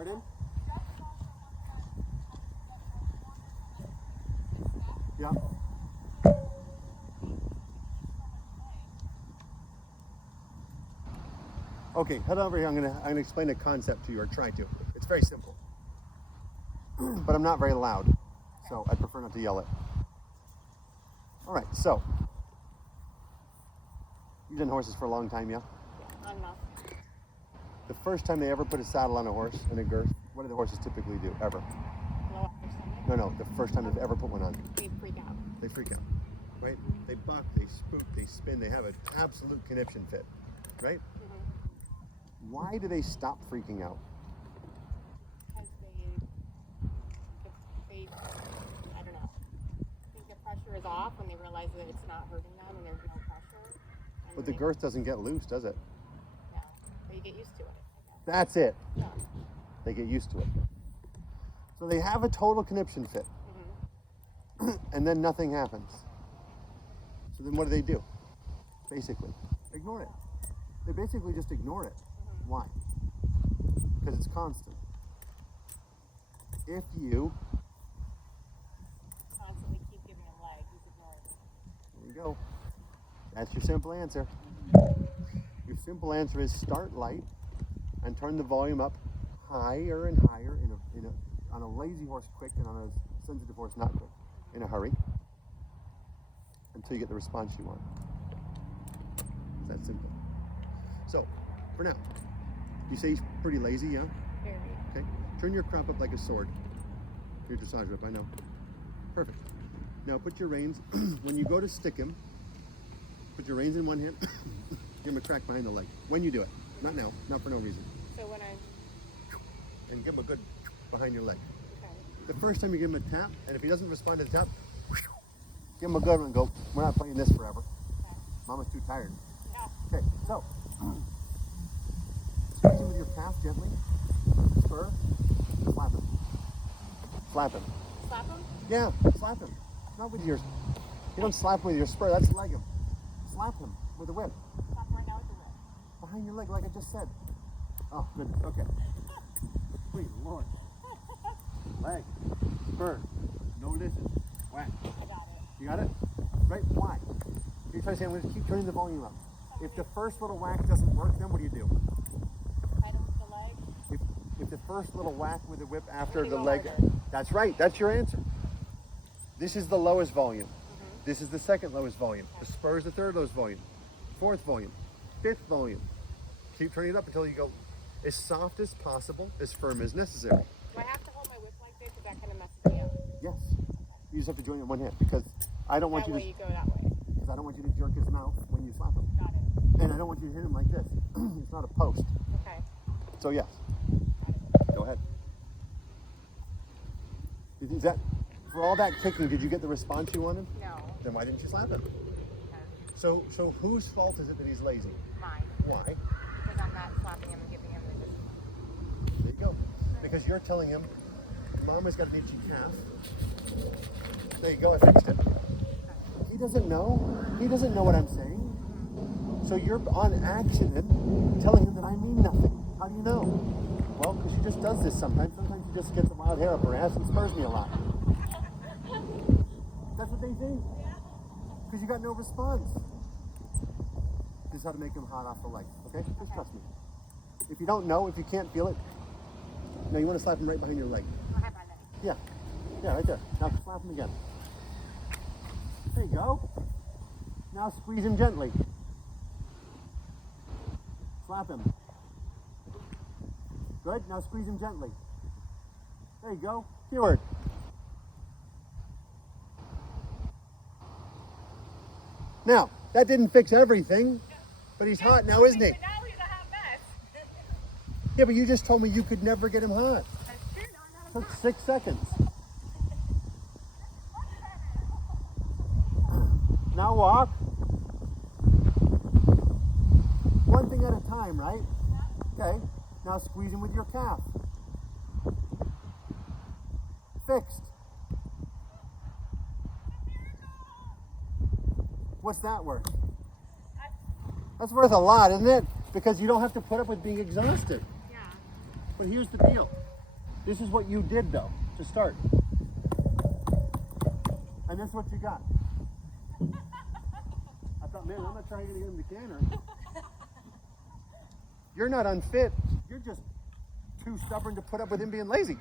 Pardon? Yeah. Okay, head over here. I'm gonna explain a concept to you, or try to. It's very simple, but I'm not very loud, so I prefer not to yell it. All right, so you've done horses for a long time, yeah? Enough. The first time they ever put a saddle on a horse and a girth, what do the horses typically do? Ever? Blow up their stomach. No, the first time they've ever put one on. They freak out. They freak out, right? They buck, they spook, they spin, they have an absolute conniption fit, right? Mm-hmm. Why do they stop freaking out? Because they, I don't know. I think the pressure is off when they realize that it's not hurting them and there's no pressure. And But the girth doesn't get loose, does it? No, but you get used to it. That's it. Yeah. They get used to it. So they have a total conniption fit, and then nothing happens. So then what do? Basically, ignore it. They basically just ignore it. Why? Because it's constant. If you, Constantly keep giving them leg, he's ignoring it. there you go. That's your simple answer. Your simple answer is start light and turn the volume up higher and higher on a lazy horse quick, and on a sensitive horse not quick, in a hurry, until you get the response you want. It's that simple. So, for now, you say he's pretty lazy, yeah? Very. Okay. Turn your crop up like a sword. Your dressage whip, I know. Perfect. Now put your reins, when you go to stick him, put your reins in one hand, give him a crack behind the leg. When you do it. Not now, not for no reason. So when I, And give him a good behind your leg. okay. The first time you give him a tap, and if he doesn't respond to the tap, give him a good one and go, we're not playing this forever. Okay. Mama's too tired. Yeah. Okay, so, squeeze him with your calf gently, spur, slap him. Slap him. Slap him? Yeah, slap him. Not with your, you don't slap him with your spur, that's leg him. Slap him with a whip. Slap him right now with the whip. Behind your leg, like I just said. Oh, goodness, okay. Sweet Lord. Leg, spur, no listen, whack. I got it. You got it? Right? Why? You're trying to say, I'm going to keep turning the volume up. If the first little whack doesn't work, then what do you do? Hide him with the leg. If the first little whack with the whip after Gonna the go leg, harder. that's right, that's your answer. This is the lowest volume. This is the second lowest volume. The spur is the third lowest volume. Fourth volume. Fifth volume. Keep turning it up until you go as soft as possible, as firm as necessary. Do I have to hold my whip like this? Because that kind of messes me up. Yes. You just have to join it in one hand, because I don't want That you way to, you go that way. because I don't want you to jerk his mouth when you slap him. Got it. And I don't want you to hit him like this. It's not a post. Okay. So yes. Go ahead. Is that, for all that kicking, did you get the response you wanted? No. Then why didn't you slap him? Okay. So whose fault is it that he's lazy? Mine. Why? Because I'm not slapping him and giving him resistance. There you go. Because you're telling him, Mama's got an itchy calf. There you go, I fixed it. He doesn't know. He doesn't know what I'm saying. So you're on accident telling him that I mean nothing. How do you know? Well, because she just does this sometimes. Sometimes she just gets a wild hair up her ass and spurs me a lot. That's what they think. Because you got no response. This is how to make him hot off the leg. Okay? Just trust me. If you don't know, if you can't feel it, now you want to slap him right behind your leg. Behind my leg. Yeah. Yeah, right there. Now slap him again. There you go. Now squeeze him gently. Slap him. Good. Now squeeze him gently. There you go. Cured. Now, that didn't fix everything, but he's hot now, isn't he? But now he's a hot mess. Yeah, but you just told me you could never get him hot. That's true. No, Took 6 seconds. Now walk. One thing at a time, right? Okay. Now squeeze him with your calf. Fixed. What's that worth? That's worth a lot, isn't it? Because you don't have to put up with being exhausted. Yeah. But here's the deal. This is what you did though, to start. And that's what you got. I thought, man, I'm not trying to get him the canner. You're not unfit. You're just too stubborn to put up with him being lazy.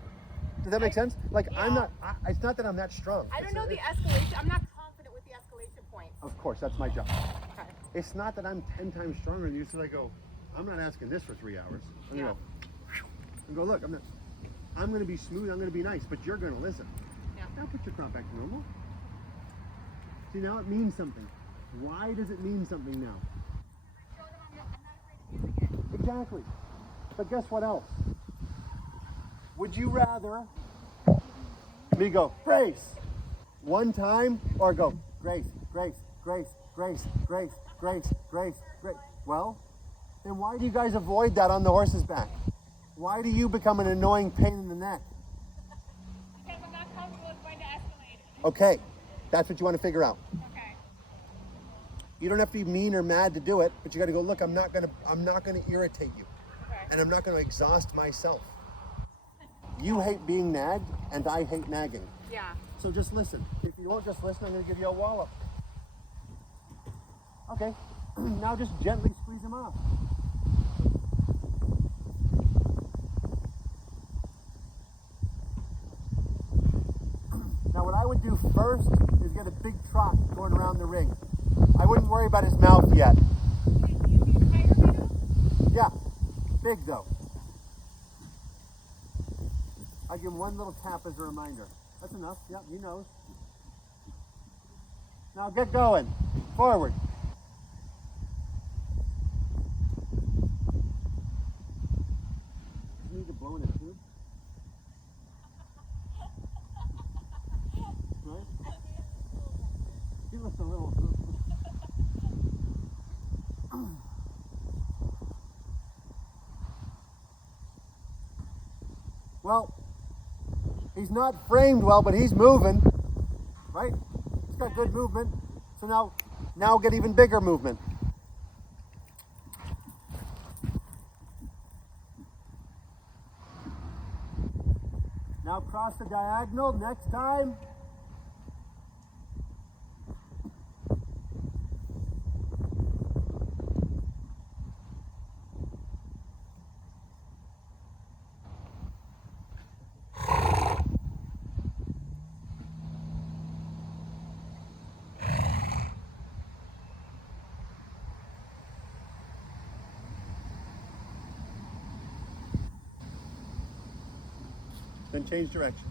Does that make sense? Like, I'm not, it's not that I'm that strong. I don't know the escalation. I'm not confident with the escalation points. Of course, that's my job. Okay. It's not that I'm 10 times stronger than you, so I go, I'm not asking this for 3 hours. I'm gonna go, look, I'm gonna be smooth, I'm gonna be nice, but you're gonna listen. Yeah. Now put your crop back to normal. See, now it means something. Why does it mean something now? Exactly. But guess what else? Would you rather me go, Grace, one time, or go, Grace, Grace, Grace, Grace, Grace, Grace, Grace, Grace? Well, then why do you guys avoid that on the horse's back? Why do you become an annoying pain in the neck? Because I'm not comfortable with going to escalate. Okay, that's what you want to figure out. Okay. You don't have to be mean or mad to do it, but you got to go, look, I'm not gonna irritate you. Okay. And I'm not gonna exhaust myself. You hate being nagged, and I hate nagging. Yeah. So just listen. If you won't just listen, I'm gonna give you a wallop. Okay, now just gently squeeze him off. Now what I would do first is get a big trot going around the ring. I wouldn't worry about his mouth yet. Yeah, big though. I give him one little tap as a reminder. That's enough. Yep, he knows. Now get going. Forward. You need to blow in a tube. Right? Give us a little. Well, he's not framed well, but he's moving, right? He's got good movement. So now get even bigger movement. Now cross the diagonal. Next time. Then change directions.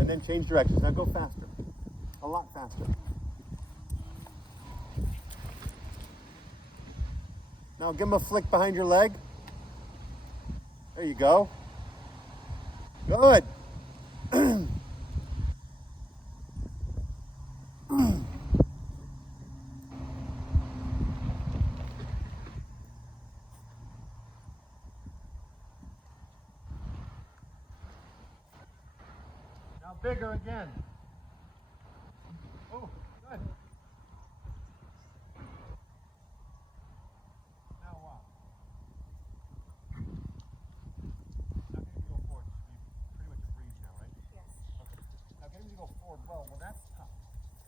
And then change directions. Now go faster. A lot faster. Now give him a flick behind your leg. There you go. Good. Bigger again. Oh, good. Now what? Now get him to go forward. Pretty much a breeze now, right? Yes. Okay. Now get him to go forward. Well, that's tough.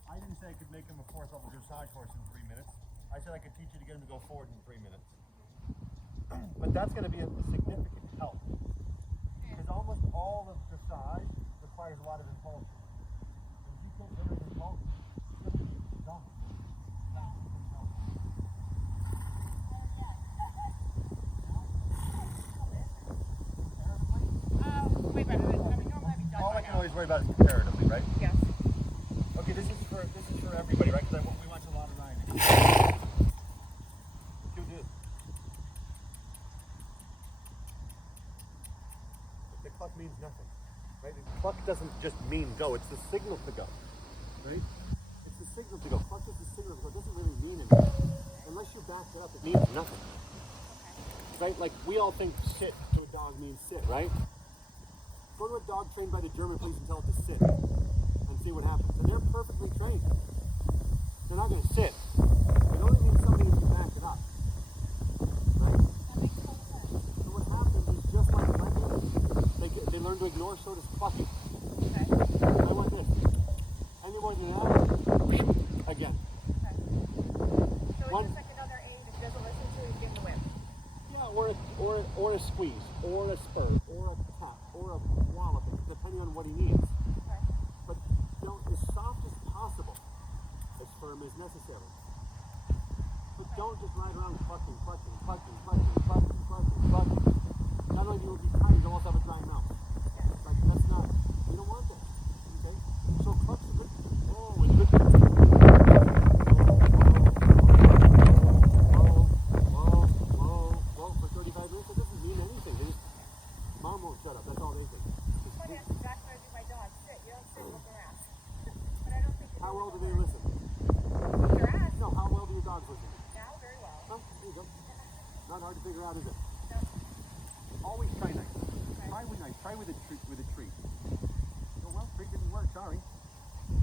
I didn't say I could make him a fourth level dressage horse in 3 minutes. I said I could teach you to get him to go forward in 3 minutes. But that's going to be a significant help. Because almost all of dressage requires a lot of impulsion. And if you can't generate impulsion, it's going to be dumb. Way better than, I mean, normally I'd be done All by I can now. always worry about is comparatively, right? Yes. Okay, this is for everybody, right? Because we watch a lot of riding. You do. The cluck means nothing, right? The cluck doesn't just mean go; it's the signal to go, right? It's the signal to go. Cluck is the signal to go. It doesn't really mean anything unless you back it up. It means nothing, right? Like we all think sit to a dog means sit, right? Go to a dog trained by the German police and tell it to sit and see what happens. And they're perfectly trained. They're not going to sit. It only means somebody needs to back it up. Right? So what happens is just like regular, they ignore, so does clucking. Okay. I want this. Any more than that, again. Okay. So it's One- just like another aid if he doesn't listen to you, give him the whip. Yeah, or a squeeze, or a spur, or a tap, or a wallop, depending on what he needs. Okay. But don't as soft as possible, as firm as necessary. But don't just ride around clucking. Not only will you be tired, you'll also have a dry mouth. Yeah. Like that's not. You don't want that. Okay. So cluck's a good. Oh, it's good. Whoa for 35 minutes. It doesn't mean anything. They just mom won't shut up. That's all they think. It's funny, that's exactly what I do with my dog. Sit. You don't sit, look around. But I don't think How well do they listen? listen? Your ass. No, how well do your dogs listen? Now, very well. Oh, there you go. Not hard to figure out, is it? No. Always try nice. Try with nice. Try with a treat. Oh well, treat didn't work. Sorry.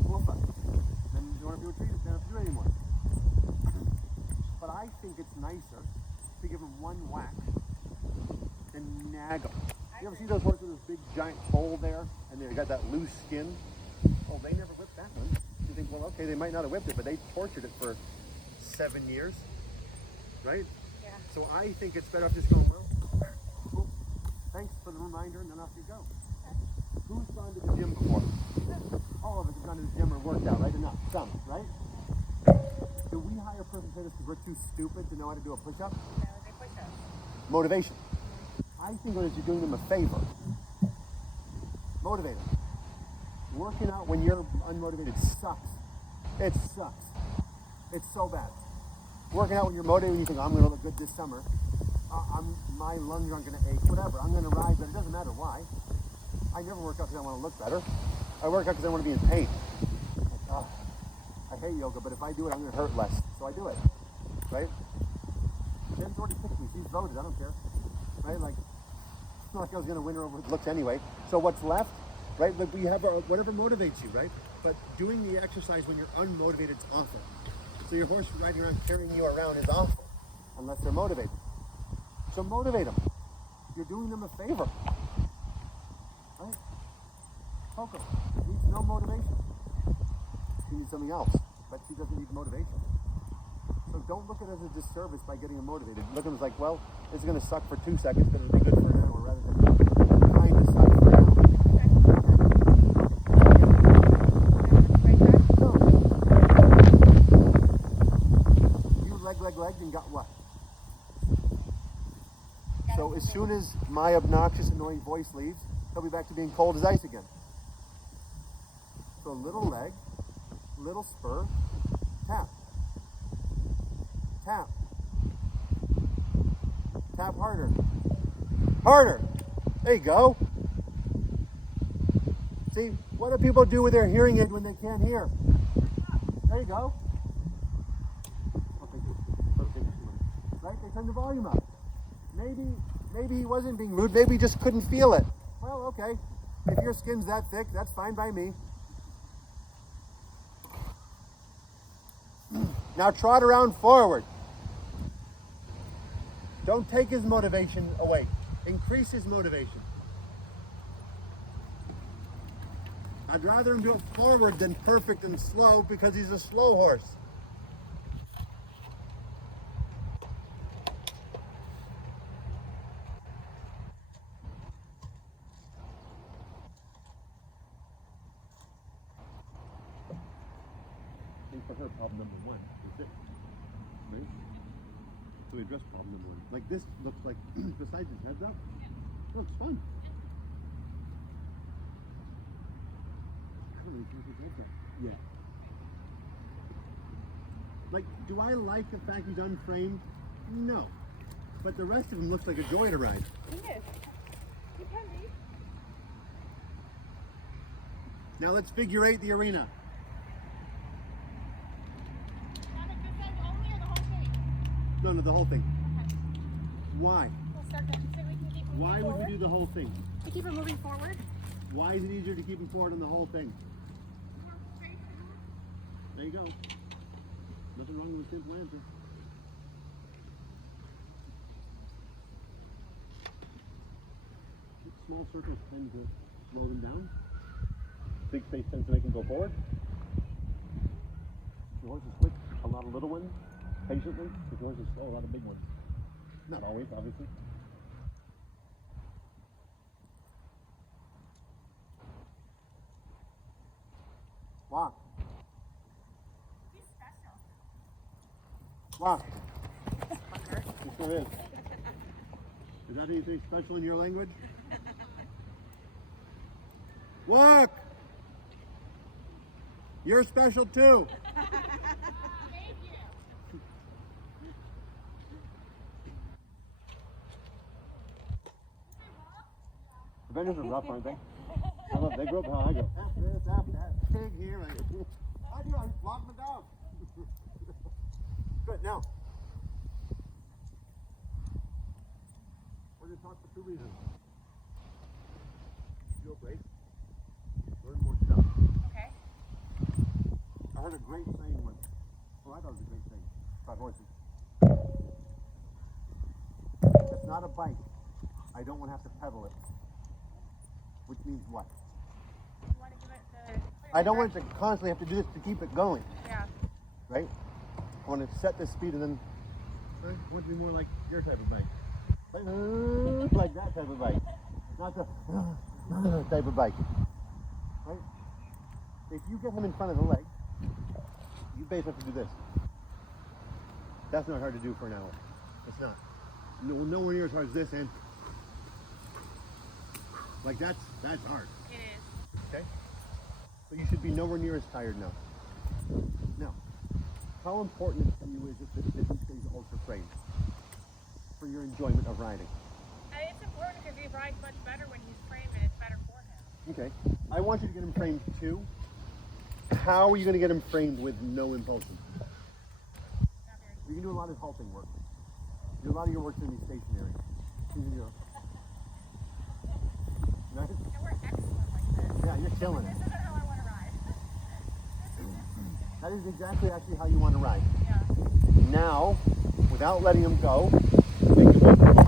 Woofa. Then you don't have to do a treat. Don't have to do it anymore. But I think it's nicer to give them one whack than nag them. You ever see those horses with this big giant hole there, and they got that loose skin? Oh, they never whipped that one. You think, well, okay, they might not have whipped it, but they tortured it for 7 years, right? Yeah. So I think it's better off just going, well, cool. Thanks for the reminder, and then off you go. Who's gone to the gym before? All of us have gone to the gym or worked out, right? Enough. Some, right? Do we hire personal trainers because we're too stupid to know how to do a push-up? No, they push us. Motivation. I think that you're doing them a favor. Motivate them. Working out when you're unmotivated sucks. It sucks. It's so bad. Working out when you're motivated and you think, I'm going to look good this summer. My lungs aren't going to ache, whatever. I'm going to rise, but it doesn't matter why. I never work out because I want to look better. I work out because I want to be in pain. Like, I hate yoga, but if I do it, I'm going to hurt less. So I do it. Right? Jen's already picked me. She's voted. I don't care. Right? Like, it's not like I was going to win her over looks anyway. So what's left? Right? Like we have whatever motivates you, right? But doing the exercise when you're unmotivated is awful. So your horse riding around carrying you around is awful, unless they're motivated. So motivate them. You're doing them a favor. Right? Coco needs no motivation. She needs something else, but she doesn't need motivation. So don't look at it as a disservice by getting them motivated. Look at it as like, well, it's going to suck for 2 seconds, but it'll be good for an hour rather than kind of suck for an hour. Leg and got what? So as soon as my obnoxious, annoying voice leaves, he'll be back to being cold as ice again. So little leg, little spur, tap. Tap. Tap harder. Harder. There you go. See, what do people do with their hearing aid when they can't hear? There you go. Right? They turn the volume up. Maybe he wasn't being rude. Maybe he just couldn't feel it. Well, okay. If your skin's that thick, that's fine by me. Now trot around forward. Don't take his motivation away. Increase his motivation. I'd rather him do it forward than perfect and slow because he's a slow horse. For her, problem number one is it. Right? So we address problem number one. Like this looks like, besides his heads up, looks fun. I don't really think his heads up yet. Like, do I like the fact he's unframed? No. But the rest of him looks like a joy to ride. He is. You can be. Now let's figure eight the arena. No, the whole thing. Okay. Why? We'll start that so we can keep moving Why forward. would we do the whole thing? To keep it moving forward. Why is it easier to keep him forward on the whole thing? There you go. Nothing wrong with a simple answer. Small circles tend to slow them down. Big space tends to make them go forward. The horse is quick, a lot of little ones, patiently. The horse is slow, a lot of big ones. Not always, obviously. Walk. He's special. Walk. He sure is. Is that anything special in your language? Walk! You're special too. Thank you. Avengers are rough, aren't they? I love, they grew up how I grew up. F this, F that, pig here. I do, I flog my dog. Good, now. We're going to talk for 2 reasons. Feel great. Learn more stuff. Okay. I heard a great saying once. Well, I thought it was a great saying about horses. It's not a bike. I don't want to have to pedal it. Which means what? You want to give it the... I don't want it to constantly have to do this to keep it going, Yeah. right? I want to set the speed and then I want it to be more like your type of bike. Like that type of bike. Not the type of bike. Right? If you get him in front of the leg, you basically have to do this. That's not hard to do for an hour. It's not. Nowhere near as hard as this, and like that's hard. It is. Okay? So you should be nowhere near as tired now. Now, how important to you is it that he stays ultra trained for your enjoyment of riding? It's important because he rides much better when he's trained and it's better for him. Okay. I want you to get him framed too. How are you going to get him framed with no impulsion? Not very You can do a lot of halting work. A lot of your work's going to be stationary. Nice? And we're excellent like this. Yeah, you're killing This it. isn't how I want to ride. That is exactly actually how you want to ride. Yeah. Now, without letting him go, make him